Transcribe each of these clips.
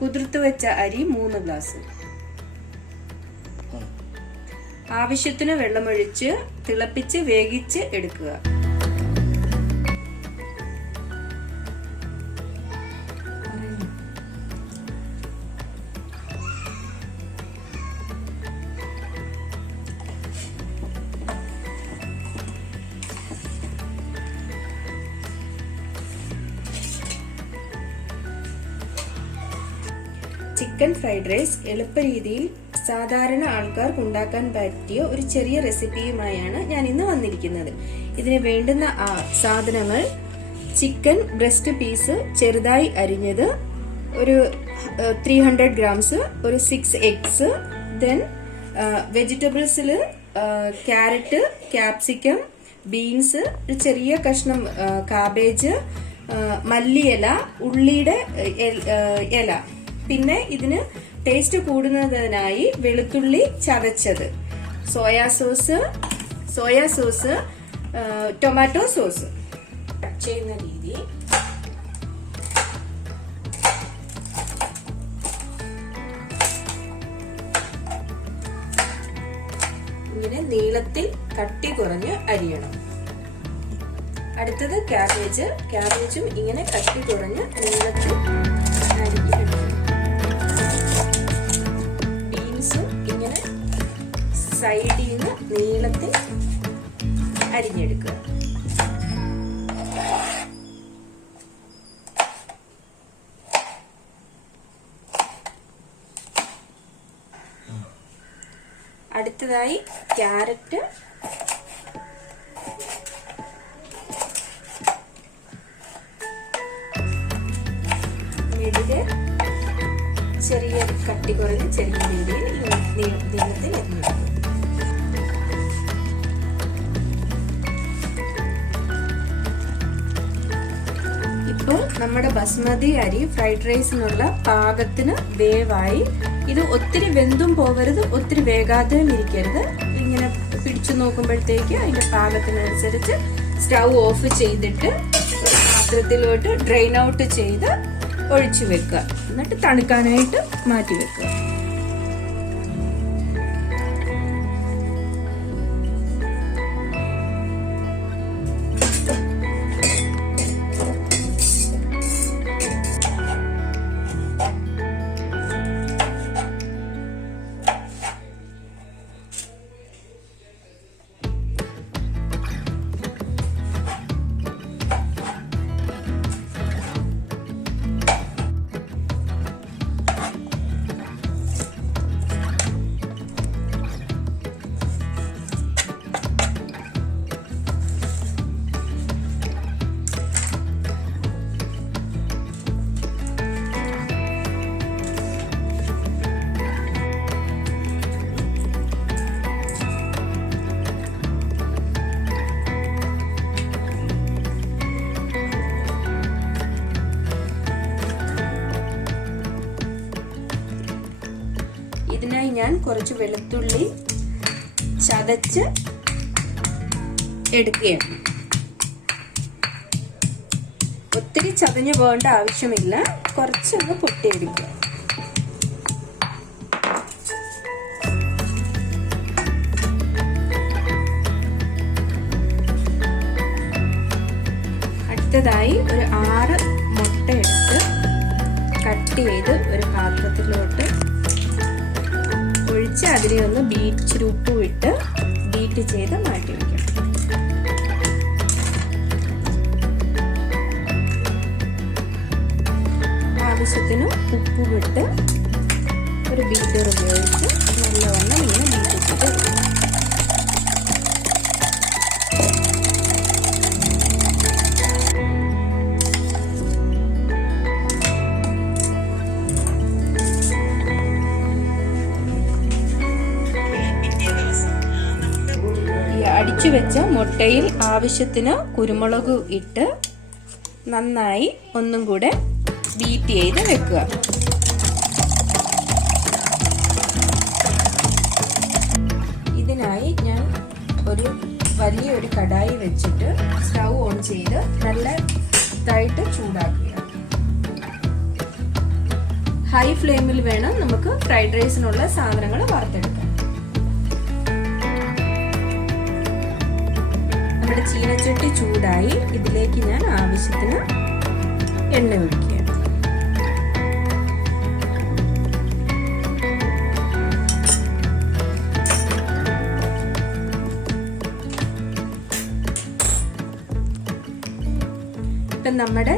കുതിർത്ത് വെച്ച അരി 3 ഗ്ലാസ്. ആവശ്യത്തിന് വെള്ളമൊഴിച്ച് തിളപ്പിച്ച് വേവിച്ച് എടുക്കുക. ചിക്കൻ ഫ്രൈഡ് റൈസ് എളുപ്പ രീതിയിൽ സാധാരണ ആൾക്കാർക്ക് ഉണ്ടാക്കാൻ പറ്റിയ ഒരു ചെറിയ റെസിപ്പിയുമായാണ് ഞാൻ ഇന്ന് വന്നിരിക്കുന്നത്. ഇതിന് വേണ്ടുന്ന സാധനങ്ങൾ: ചിക്കൻ ബ്രസ്റ്റ് പീസ് ചെറുതായി അരിഞ്ഞത്, ഒരു 300 ഗ്രാംസ്, ഒരു 6 എഗ്സ്, ദെൻ വെജിറ്റബിൾസിൽ ക്യാരറ്റ്, ക്യാപ്സിക്കം, ബീൻസ്, ഒരു ചെറിയ കഷ്ണം കാബേജ്, മല്ലിയില, ഉള്ളിയുടെ ഇല, പിന്നെ ഇതിന് ടേസ്റ്റ് കൂടുന്നതിനായി വെളുത്തുള്ളി ചതച്ചത്, soya sauce, tomato sauce. Cut ചെയ്യുന്ന രീതി: ഇങ്ങനെ നീളത്തിൽ കട്ടി കുറഞ്ഞ് അരിയണം. അടുത്തത് ക്യാബേജും ഇങ്ങനെ കട്ടി കുറഞ്ഞ് നീളത്തിൽ അരിഞ്ഞെടുക്കണം. ഇങ്ങനെ സൈഡിൽ നിന്ന് നീളത്തിൽ അരിഞ്ഞെടുക്കുക. അടുത്തതായി ക്യാരറ്റ്, ഇതില് ചെറിയ കട്ടി കുറഞ്ഞ് ചെറിയ രീതിയിൽ നീളത്തിൽ അരിഞ്ഞെടുക്കും. ഇപ്പോൾ നമ്മുടെ ബസ്മതി അരി ഫ്രൈഡ് റൈസിനുള്ള പാകത്തിന് വേവായി. ഇത് ഒത്തിരി വെന്തും പോകരുത്, ഒത്തിരി വേഗാതെയും ഇരിക്കരുത്. ഇങ്ങനെ പിടിച്ചു നോക്കുമ്പോഴത്തേക്ക് അതിന്റെ പാകത്തിനനുസരിച്ച് സ്റ്റൗ ഓഫ് ചെയ്തിട്ട് ഒരു പാത്രത്തിലോട്ട് ഡ്രെയിൻ ഔട്ട് ചെയ്ത് ഒഴിച്ചു വെക്കുക. എന്നിട്ട് തണുക്കാനായിട്ട് മാറ്റി വെക്കുക. ഇതിനായി ഞാൻ കുറച്ച് വെളുത്തുള്ളി ചതച്ച് എടുക്കുകയാണ്. ഒത്തിരി ചതഞ്ഞു പോകേണ്ട ആവശ്യമില്ല, കുറച്ചൊന്ന് പൊട്ടിയെടുക്കുക. അടുത്തതായി ഒരു 6 മുട്ട എടുത്ത് കട്ട് ചെയ്ത് ഒരു പാത്രത്തിലോട്ട് ഒഴിച്ച് അതിനെ ഒന്ന് ഇച്ചിരി ഉപ്പും ഇട്ട് ബീറ്റ് ചെയ്ത് മാറ്റി വയ്ക്കണം. ആവശ്യത്തിന് ഉപ്പും ഇട്ട് ഒരു ബീറ്റർ ഉപയോഗിച്ച് നല്ലവണ്ണം ഇങ്ങനെ ബീറ്റ് ചെയ്ത് അടിച്ചു വെച്ച മുട്ടയിൽ ആവശ്യത്തിന് കുരുമുളക് ഇട്ട് നന്നായി ഒന്നും കൂടെ ബീറ്റ് ചെയ്ത് വെക്കുക. ഇതിനായി ഞാൻ ഒരു വലിയൊരു കടായി വെച്ചിട്ട് സ്റ്റൗ ഓൺ ചെയ്ത് നല്ല ഇതായിട്ട് ചൂടാക്കുക. ഹൈ ഫ്ലെയിമിൽ വേണം നമുക്ക് ഫ്രൈഡ് റൈസിനുള്ള സാധനങ്ങൾ വറുത്തെടുക്കാൻ. നമ്മുടെ ചീനച്ചട്ടി ചൂടായി, ഇതിലേക്ക് ഞാൻ ആവശ്യത്തിന് എണ്ണ ഒഴിക്കുകയാണ്. ഇപ്പം നമ്മുടെ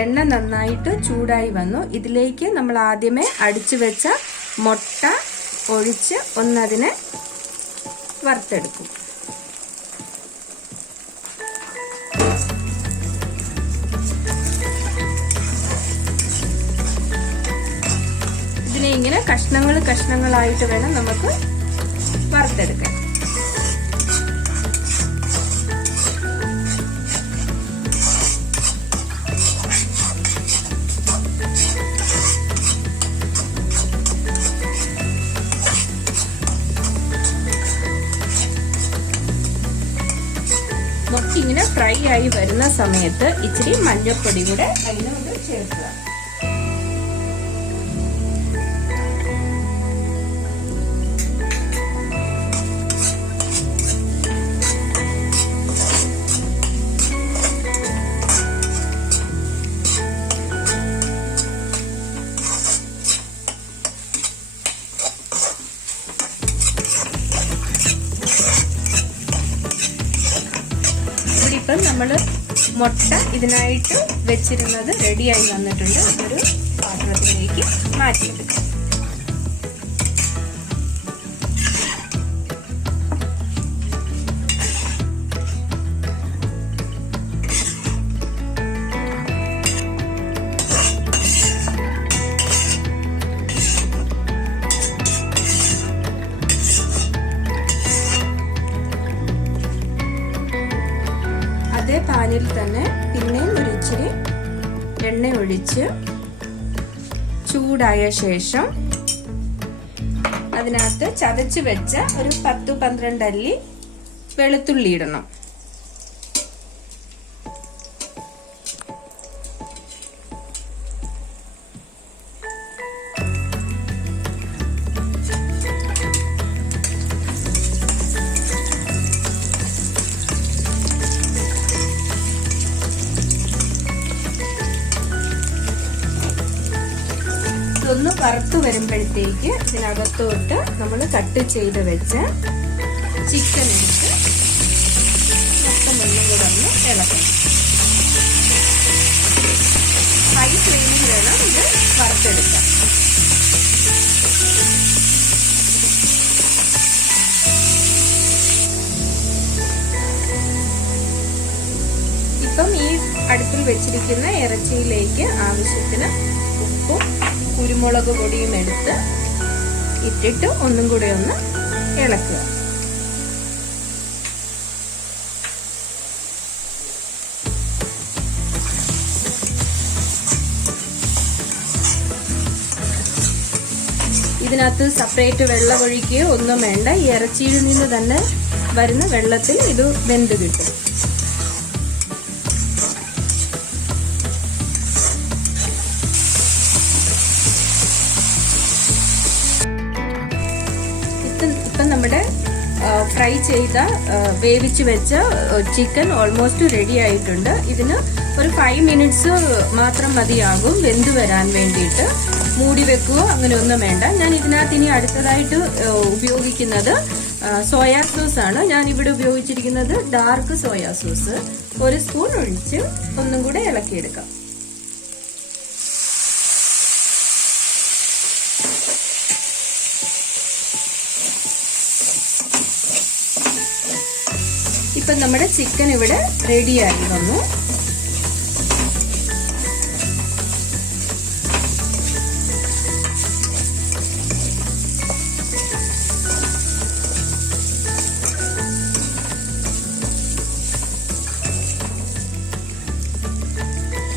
എണ്ണ നന്നായിട്ട് ചൂടായി വന്നു. ഇതിലേക്ക് നമ്മൾ ആദ്യമേ അടിച്ചു വെച്ച മുട്ട ഒഴിച്ച് ഒന്നതിനെ വറുത്തെടുക്കും. ഇതിനെ ഇങ്ങനെ കഷ്ണങ്ങളായിട്ട് വേണം നമുക്ക് വറുത്തെടുക്കാൻ. ഇങ്ങനെ ഫ്രൈ ആയി വരുന്ന സമയത്ത് ഇച്ചിരി മഞ്ഞൾപ്പൊടി കൂടെ അതിനോട് ചേർക്കുക. ഇപ്പം നമ്മൾ മുട്ട ഇതിനായിട്ട് വെച്ചിരുന്നത് റെഡിയായി വന്നിട്ടുണ്ട്. ഇതൊരു പാത്രത്തിലേക്ക് മാറ്റിയെടുക്കാം. അതേ പാനിൽ തന്നെ പിന്നെയും ഒരു ഇച്ചിരി എണ്ണ ഒഴിച്ച് ചൂടായ ശേഷം അതിനകത്ത് ചതച്ച് വെച്ച ഒരു 10-12 അല്ലി വെളുത്തുള്ളി ഇടണം. ഇതൊന്ന് വറുത്ത് വരുമ്പോഴത്തേക്ക് ഇതിനകത്തോട്ട് നമ്മൾ കട്ട് ചെയ്ത് വെച്ച ചിക്കൻ എടുത്ത് മൊത്തം ഒന്നും കൂടെ ഒന്ന് ഇളക്കണം. ഹൈ ഫ്ലെയിമിൽ വേണം ഇത് വറുത്തെടുക്കാൻ. ഇപ്പം ഈ അടുപ്പിൽ വെച്ചിരിക്കുന്ന ഇറച്ചിയിലേക്ക് ആവശ്യത്തിന് ഉപ്പും കുരുമുളക് പൊടിയും എടുത്ത് ഇട്ടിട്ട് ഒന്നും കൂടെ ഒന്ന് ഇളക്കുക. ഇതിനകത്ത് സെപ്പറേറ്റ് വെള്ളം ഒഴിക്കുകയോ ഒന്നും വേണ്ട. ഈ ഇറച്ചിയിൽ നിന്ന് തന്നെ വരുന്ന വെള്ളത്തിൽ ഇത് വെന്ത് കിട്ടും. ഇപ്പം നമ്മുടെ ഫ്രൈ ചെയ്ത വേവിച്ച് വെച്ച ചിക്കൻ ഓൾമോസ്റ്റ് റെഡി ആയിട്ടുണ്ട്. ഇതിന് ഒരു 5 മിനിറ്റ്സ് മാത്രം മതിയാകും വെന്ത് വരാൻ വേണ്ടിയിട്ട്. മൂടി വെക്കുകയോ അങ്ങനെ ഒന്നും വേണ്ട. ഞാൻ ഇതിനകത്ത് ഇനി അടുത്തതായിട്ട് ഉപയോഗിക്കുന്നത് സോയാ സോസ് ആണ്. ഞാൻ ഇവിടെ ഉപയോഗിച്ചിരിക്കുന്നത് ഡാർക്ക് സോയാ സോസ്. 1 സ്പൂൺ ഒഴിച്ച് ഒന്നും കൂടെ ഇളക്കിയെടുക്കാം. ഇപ്പം നമ്മുടെ ചിക്കൻ ഇവിടെ റെഡിയായി വന്നു.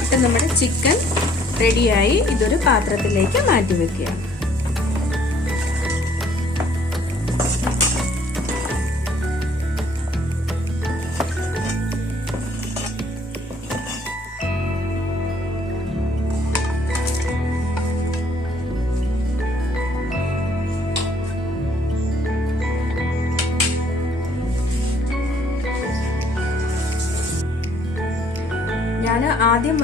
ഇപ്പം നമ്മുടെ ചിക്കൻ റെഡിയായി. ഇതൊരു പാത്രത്തിലേക്ക് മാറ്റി വെക്കുകയാണ്. ആദ്യം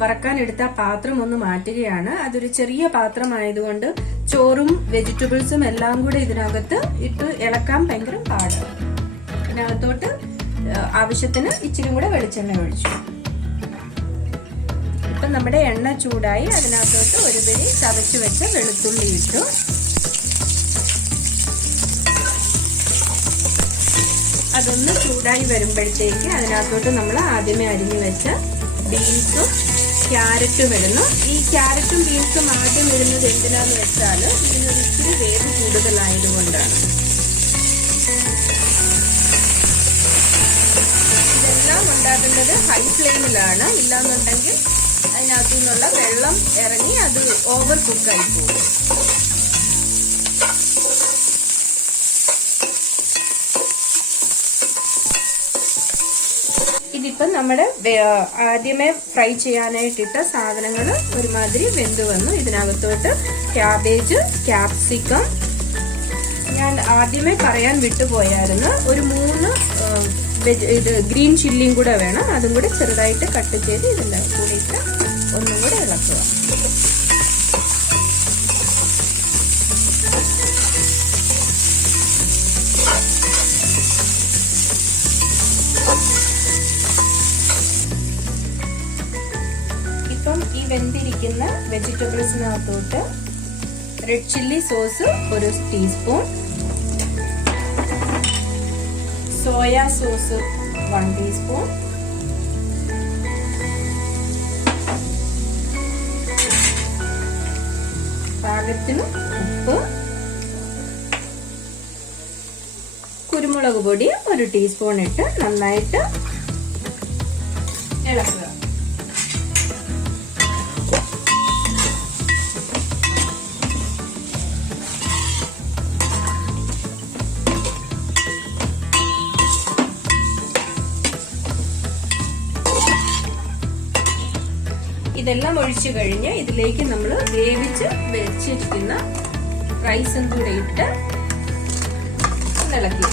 വറക്കാൻ എടുത്ത പാത്രം ഒന്ന് മാറ്റുകയാണ്. അതൊരു ചെറിയ പാത്രമായതുകൊണ്ട് ചോറും വെജിറ്റബിൾസും എല്ലാം കൂടെ ഇതിനകത്ത് ഇട്ട് ഇളക്കാൻ ഭയങ്കര പാടാണ്. ഇതിനകത്തോട്ട് ആവശ്യത്തിന് ഇച്ചിരി കൂടെ വെളിച്ചെണ്ണ ഒഴിച്ചു. ഇപ്പം നമ്മുടെ എണ്ണ ചൂടായി. അതിനകത്തോട്ട് ഒരു പിടി ചതച്ചു വെച്ച വെളുത്തുള്ളി ഇട്ടു. അതൊന്ന് ചൂടായി വരുമ്പോഴത്തേക്ക് അതിനകത്തോട്ട് നമ്മൾ ആദ്യമേ അരിഞ്ഞു വെച്ച ബീൻസും ക്യാരറ്റും ഇടുന്നു. ഈ ക്യാരറ്റും ബീൻസും ആദ്യം ഇടുന്നത് എന്തിനാന്ന് വെച്ചാൽ ഇതിനൊരു ഇച്ചിരി വേവ് കൂടുതലായതുകൊണ്ടാണ്. ഇതെല്ലാം ഉണ്ടാക്കുന്നത് ഹൈ ഫ്ലെയിമിലാണ്. ഇല്ലാന്നുണ്ടെങ്കിൽ അതിനകത്തു നിന്നുള്ള വെള്ളം ഇറങ്ങി അത് ഓവർ കുക്കായി പോകും. ഇതിപ്പം നമ്മുടെ ആദ്യമേ ഫ്രൈ ചെയ്യാനായിട്ടിട്ട സാധനങ്ങൾ ഒരുമാതിരി വെന്ത് വന്നു. ഇതിനകത്തോട്ട് ക്യാബേജ്, ക്യാപ്സിക്കം, ഞാൻ ആദ്യമേ പറയാൻ വിട്ടുപോയായിരുന്നു, ഒരു 3 ഗ്രീൻ ചില്ലിയും കൂടെ വേണം. അതും കൂടെ ചെറുതായിട്ട് കട്ട് ചെയ്ത് ഇതിൻ്റെ കൂടെ ഇട്ട് ഒന്നും കൂടെ ഇളക്കുക. ഈ വെന്തിരിക്കുന്ന വെജിറ്റബിൾസിനകത്തോട്ട് red chilli sauce 1 teaspoon, soya sauce 1 teaspoon, പാകത്തിന് ഉപ്പ്, കുരുമുളക് പൊടി 1 ടീസ്പൂൺ ഇട്ട് നന്നായിട്ട് ഇളക്കുക. ഇതെല്ലാം ഒഴിച്ചു കഴിഞ്ഞ് ഇതിലേക്ക് നമ്മൾ വേവിച്ച് വെച്ചിരിക്കുന്ന റൈസും കൂടെ ഇട്ട് ഇളക്കി.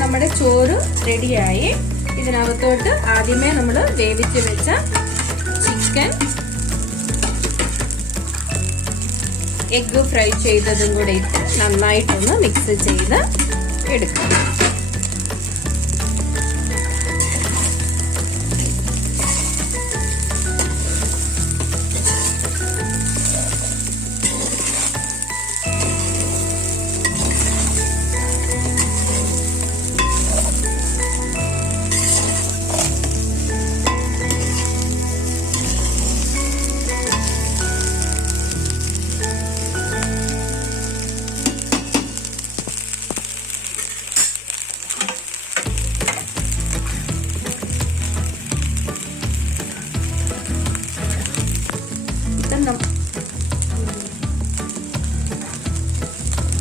നമ്മുടെ ചോറ് റെഡിയായി. ഇതിനകത്തോട്ട് ആദ്യമേ നമ്മൾ വേവിച്ച് വെച്ച ചിക്കൻ, എഗ്ഗ് ഫ്രൈ ചെയ്തതും കൂടെ ഇട്ട് നന്നായിട്ടൊന്ന് മിക്സ് ചെയ്ത് എടുക്കാം.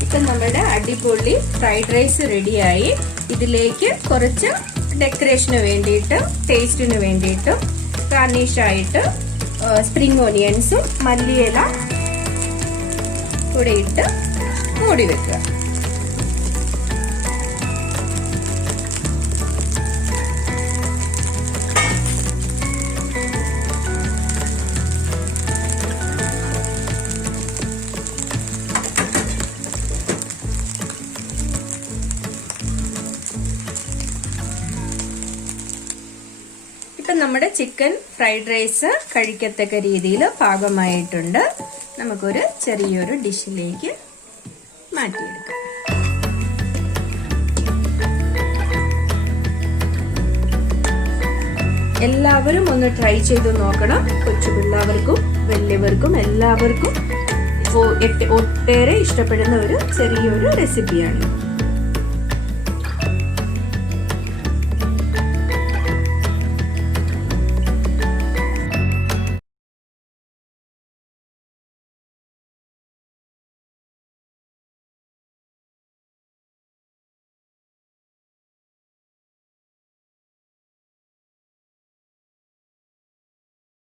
ഇപ്പം നമ്മുടെ അടിപൊളി ഫ്രൈഡ് റൈസ് റെഡിയായി. ഇതിലേക്ക് കുറച്ച് ഡെക്കറേഷന് വേണ്ടിയിട്ട്, ടേസ്റ്റിന് വേണ്ടിയിട്ട് ഗാർണിഷായിട്ട് സ്പ്രിംഗ് ഓണിയൻസും മല്ലിയില കൂടെ ഇട്ട് മൂടി വെക്കുക. ഇപ്പം നമ്മുടെ ചിക്കൻ ഫ്രൈഡ് റൈസ് കഴിക്കത്തക്ക രീതിയിൽ പാകമായിട്ടുണ്ട്. നമുക്കൊരു ചെറിയൊരു ഡിഷിലേക്ക് മാറ്റിയെടുക്കാം. എല്ലാവരും ഒന്ന് ട്രൈ ചെയ്ത് നോക്കണം. കൊച്ചു പിള്ളേർക്കും വലിയവർക്കും എല്ലാവർക്കും ഒട്ടേറെ ഇഷ്ടപ്പെടുന്ന ഒരു ചെറിയൊരു റെസിപ്പിയാണ്.